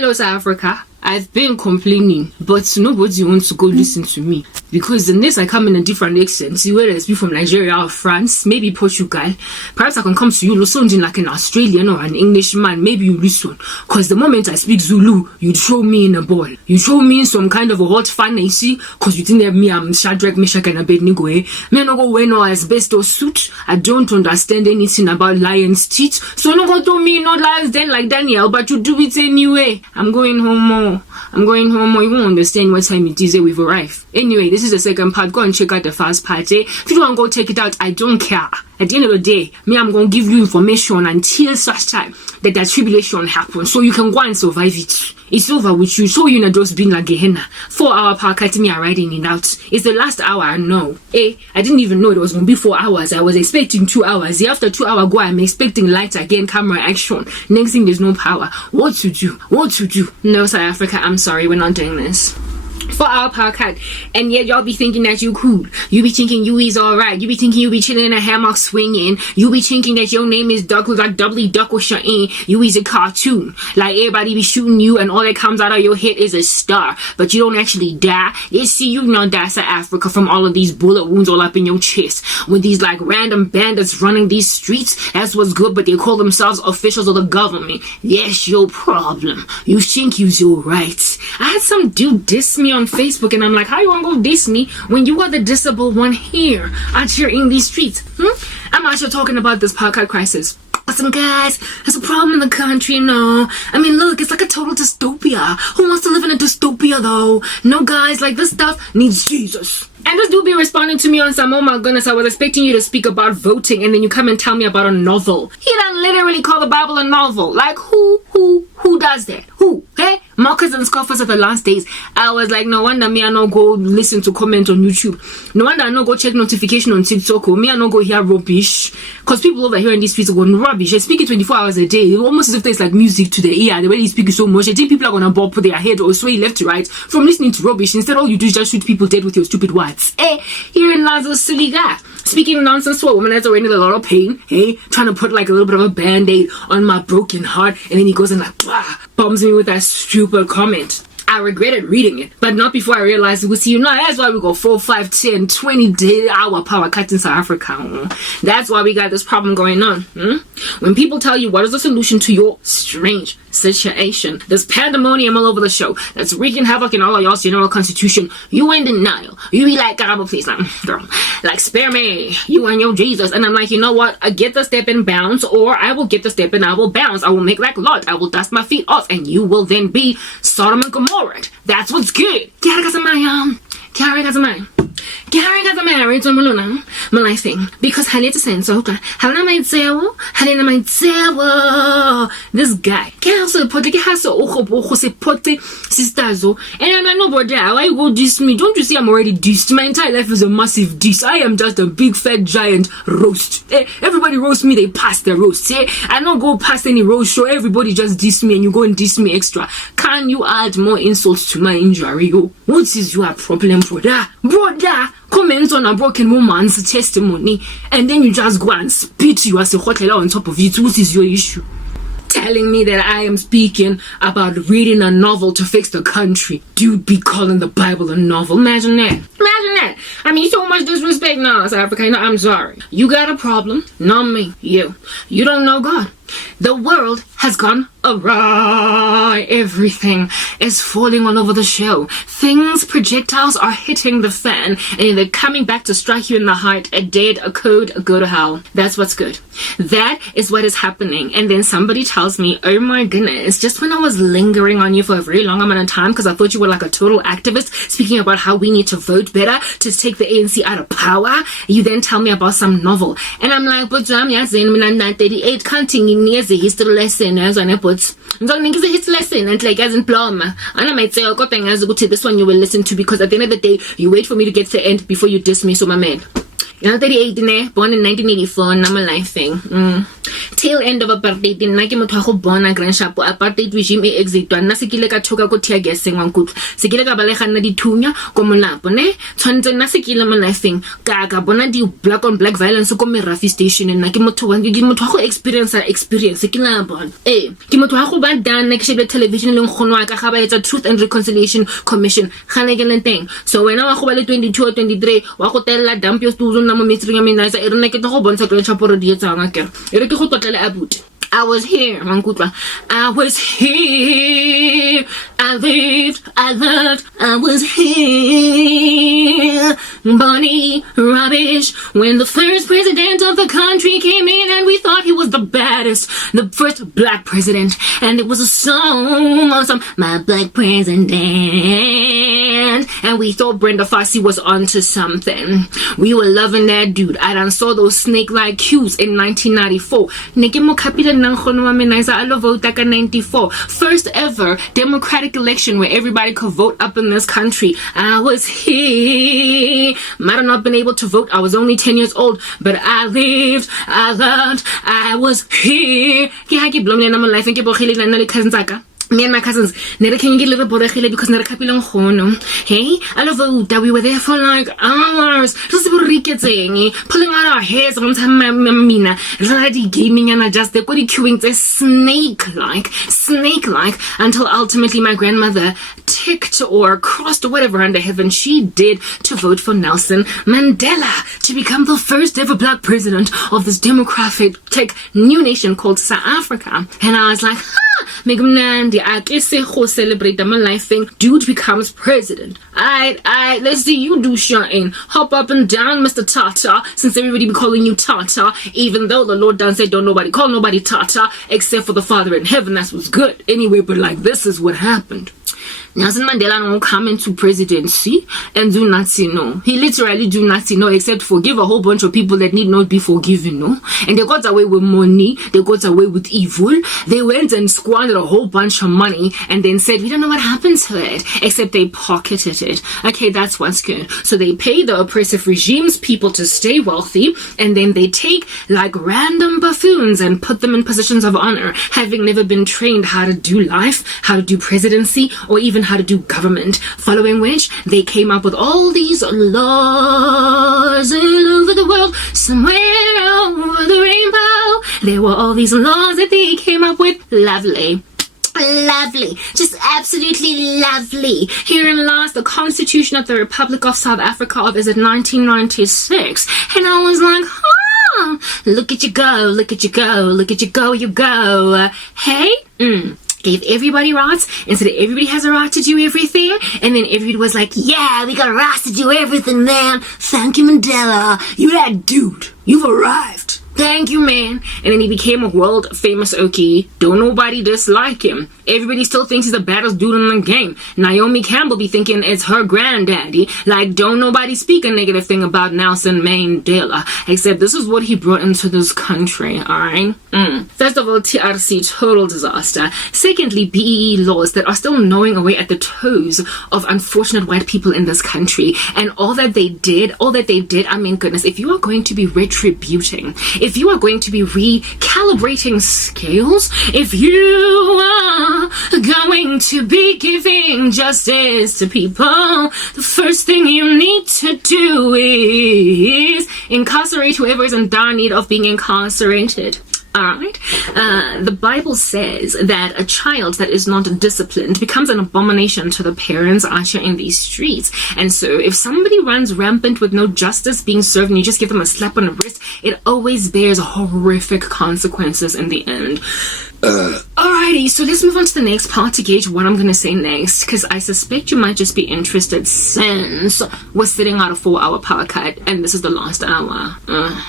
Hello, South Africa. I've been complaining, but nobody wants to go listen to me. Because unless I come in a different accent, whether it's be from Nigeria or France, maybe Portugal, perhaps I can come to you sounding like an Australian or an Englishman, maybe you listen. Because the moment I speak Zulu, you throw me in a ball. You throw me in some kind of a hot fantasy, because you think that me, I'm Shadrach, Meshach, and Abednego. Me no go wear no asbestos suit. I don't understand anything about lion's teeth. So no go to me, no lions then like Daniel, but you do it anyway. I'm going home. You won't understand what time it is we've arrived. Anyway, this is the second part. Go and check out the first part. If you want to go check it out, I don't care. At the end of the day, I'm going to give you information until such time that tribulation happens, so you can go and survive it. It's over with you. So you know just been like Gehenna. 4-hour podcast, me are riding it out. It's the last hour, I know. I didn't even know it was going to be 4 hours. I was expecting 2 hours. After 2 hour go, I'm expecting light again, camera action. Next thing, there's no power. What to do? No, South Africa, I'm sorry, we're not doing this. 4-hour podcast, and yet y'all be thinking that you cool. You be thinking you is alright. You be thinking you be chilling in a hammock swinging. You be thinking that your name is Duck, like Doubly Duck or Sha'in. You is a cartoon. Like everybody be shooting you, and all that comes out of your head is a star. But you don't actually die. They see you not die, South Africa, from all of these bullet wounds all up in your chest. With these like random bandits running these streets, that's what's good, but they call themselves officials of the government. That's your problem. You think you's alright. I had some dude diss me on Facebook, and I'm like, how you wanna go diss me when you are the disabled one here out here in these streets? I'm actually talking about this podcast crisis. Listen, guys, there's a problem in the country, no. I mean, look, it's like a total dystopia. Who wants to live in a dystopia, though? No, guys, like, this stuff needs Jesus. And this dude be responding to me on some, oh my goodness, I was expecting you to speak about voting, and then you come and tell me about a novel. He done literally call the Bible a novel. Like, who does that? Who? Hey? Mockers and scoffers of the last days. I was like, no wonder me I no go listen to comment on YouTube. No wonder I no go check notification on TikTok. Or me I no go hear rubbish. Because people over here in these streets are going rubbish. They speak it 24 hours a day. Almost as if there's like music to the ear. The way they speak so much. I think people are going to bob their head or sway left to right from listening to rubbish. Instead, all you do is just shoot people dead with your stupid words. Here in Lazo's silly guy. Speaking nonsense to a woman that's already in a lot of pain. Trying to put like a little bit of a band-aid on my broken heart. And then he goes and like, bombs me with that stupid comment. I regretted reading it, but not before I realized it was you. No, that's why we go 4, 5, 10, 20 hour power cut in South Africa. That's why we got this problem going on. When people tell you what is the solution to your strange situation, there's pandemonium all over the show that's wreaking havoc in all of y'all's general constitution, you in denial. You be like, God, please, like, girl, like, spare me, you and your Jesus. And I'm like, you know what? I get the step and bounce, or I will get the step and I will bounce. I will make like Lot. I will dust my feet off, and you will then be Sodom and Gomorrah. That's what's good. Because this guy sisters, and I'm like, no, brother, why you go diss me? Don't you see I'm already dissed? My entire life is a massive diss. I am just a big fat giant roast. Everybody roast me, they pass the roast. I don't go past any roast show. Everybody just diss me, and you go and diss me extra. Can you add more insults to my injury? What is your problem, brother? Comment on a broken woman's testimony, and then you just go and spit you as a hotel on top of it. What is your issue? Telling me that I am speaking about reading a novel to fix the country. Dude be calling the Bible a novel. Imagine that. I mean, so much disrespect now, South Africa. I'm sorry. You got a problem, not me. You don't know God. The world has gone awry. Everything is falling all over the show. Projectiles are hitting the fan, and they're coming back to strike you in the heart. A dead, a code, a go to hell. That's what's good. That is what is happening. And then somebody tells me, oh my goodness, just when I was lingering on you for a very long amount of time because I thought you were like a total activist speaking about how we need to vote better to take the ANC out of power, you then tell me about some novel. And I'm like, but I'm 38 counting in years a history lesson as an airport. It's a history lesson and like as in plum. And I might say, this one you will listen to, because at the end of the day, you wait for me to get to the end before you diss me. So my man, 38, born in 1984, nama lifing. Tail end of apartheid, nna ke motho go bona grand shapo apartheid regime e exitwa nna se kile ka thoka ko tear gasing wa nkutlo se kile ka balega nna dithunya ko molapo ne tshwantse nna se kile mo lifing ka bona di black on black violence ko Merafi station nna ke motho go experience ke la bona ke motho go ba dana ke shebe television le nggono ka ga ba etsa Truth and Reconciliation Commission gane ke lenteng so wena wa go ba le 22 or 23 wa go tella dump yo stuzo nna mo metsring ya menasa e rena ke go bontsha grand shapo re di etsang akere e re ke go totlela about I was here, Mankutwa. I was here. I lived, I loved, I was here. Bonnie Rubbish. When the first president of the country came in and we thought he was the baddest, the first black president. And it was a song on my black president. And we thought Brenda Fassie was onto something. We were loving that dude. I done saw those snake-like cues in 1994. I 94. First ever democratic election where everybody could vote up in this country. I was here. Might have not been able to vote. I was only 10 years old, but I lived, I loved, I was here. Me and my cousins, never can get little boregile because never kapilong hono. Hey, I love that we were there for like hours. Just pulling out our hairs on time, mina, ready gaming and just the body queuing snake like until ultimately my grandmother ticked or crossed or whatever under heaven she did to vote for Nelson Mandela to become the first ever black president of this democratic new nation called South Africa. And I was like, Megumnandi, I guess go celebrate my life thing. Dude becomes president. I let's see you do shine. Hop up and down, Mr. Tata, since everybody be calling you Tata, even though the Lord done said don't nobody call nobody Tata except for the Father in heaven. That's what's good. Anyway, but like this is what happened. Nelson Mandela won't come into presidency and do nothing, no. He literally do nothing, no, except forgive a whole bunch of people that need not be forgiven, no. And they got away with money, they got away with evil, they went and squandered a whole bunch of money and then said, we don't know what happened to it, except they pocketed it. Okay, that's what's good. So they pay the oppressive regime's people to stay wealthy, and then they take like random buffoons and put them in positions of honor, having never been trained how to do life, how to do presidency, or even how to do government, following which they came up with all these laws all over the world, somewhere over the rainbow. There were all these laws that they came up with. Lovely. Just absolutely lovely. Herein lies the Constitution of the Republic of South Africa of 1996. And I was like, look at you go, you go. Hey? Gave everybody rights and said that everybody has a right to do everything, and then everybody was like, yeah, we got a right to do everything, man. Thank you, Mandela. You that dude. You've arrived. Thank you, man. And then he became a world famous Okie. Don't nobody dislike him. Everybody still thinks he's the baddest dude in the game. Naomi Campbell be thinking it's her granddaddy. Like, don't nobody speak a negative thing about Nelson Mandela. Except this is what he brought into this country, alright? First of all, TRC, total disaster. Secondly, BEE laws that are still gnawing away at the toes of unfortunate white people in this country. And all that they did, I mean, goodness, if you are going to be retributing, if you are going to be recalibrating scales, if you are going to be giving justice to people, the first thing you need to do is incarcerate whoever is in dire need of being incarcerated. Alright? The Bible says that a child that is not disciplined becomes an abomination to the parents out here in these streets. And so if somebody runs rampant with no justice being served and you just give them a slap on the wrist, it always bears horrific consequences in the end. Alrighty, so let's move on to the next part to gauge what I'm going to say next, because I suspect you might just be interested since we're sitting out a 4-hour power cut and this is the last hour.